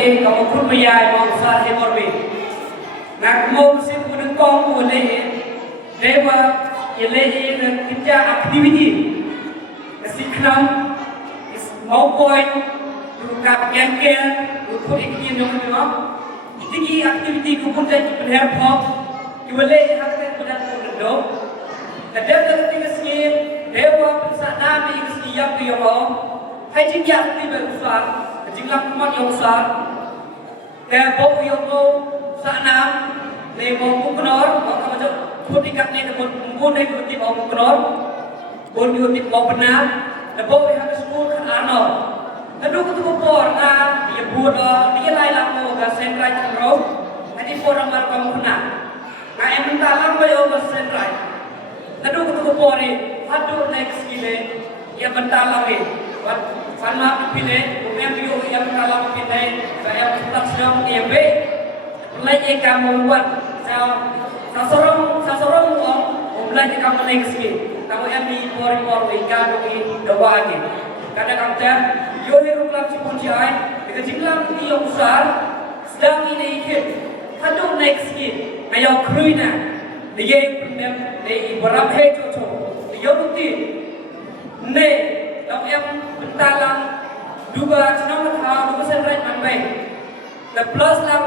boleh kamu pun bayar mau besar hebat nak mau sih pun kau boleh dewa ileh kerja aktiviti siknam mau poin buka kengkel buku ikhtiar yang mana tinggi aktiviti kupun jadi berhelp boleh hasil pada mundo ada tinggi sikit dewa bersama di siap yang hai jingga aktiviti besar jingga kuat yang besar dewa yang sana lemo kunor kalau macam putika ni dapat mungkin ikut mau kunor bon ikut mau benar dapat yang semua kan ano aduh ketemu por dia buat dia lain lamu ke sentrai cenderung jadi por amal kamu benar yang minta lamu ya ke sentrai aduh ketemu por ni aduh next gile yang minta lamu sana pilih yang bio yang minta lamu pilih saya tetap sedang EMB mulai kamu buat sasorong uang mulai kamu next gile kamu yang di por ikan di doa ni kadang kadang yo hirup si punjai dengan jinglang yang besar sedang ini ikut hadu next gile ayau kruina dia punya dia berapa hejo dia bukti ne kalau yang bentalang dua cenang tahu dua sen right manbai the plus lang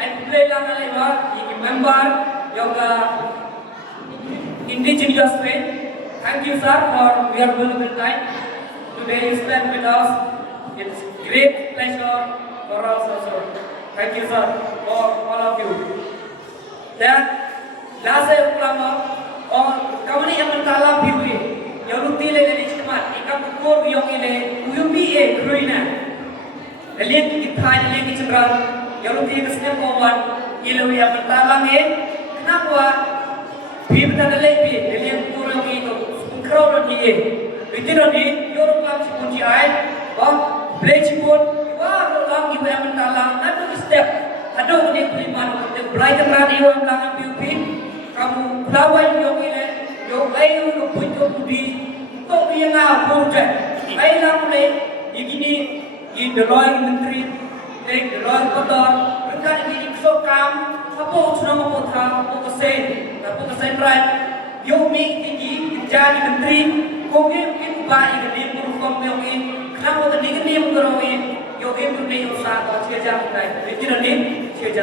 and play lang lewa ini member yang indigenous way. Thank you sir for your valuable time today you spent with us. It's great pleasure for us also. Thank you sir for all of you. Dan last ulama kamu ni yang mentala biwi yang rutin lagi cemat ikan kukur yang ini UMBA kruina lihat kita lihat cenderung yang rutin kesenian kawan ilu yang mentala ni kenapa bibi tak lebih lihat kukur yang itu crowd ni itu ni Europe lang sepunci ay beli pun wah lang ibu yang mentala ada step ada ni pilihan untuk belajar rani yang lang bibi kamu lawan yang ini yang ayu yang punya budi untuk yang apa pun ayu lang ni ini Deloy menteri Deloy kotor mereka ini kesokam apa sudah mau tahu apa kesen right yang ni tinggi jadi menteri kongin baik ini perform yang ini kenapa tadi ini mengeroin yang ini usaha atau kerja kita itu ni kerja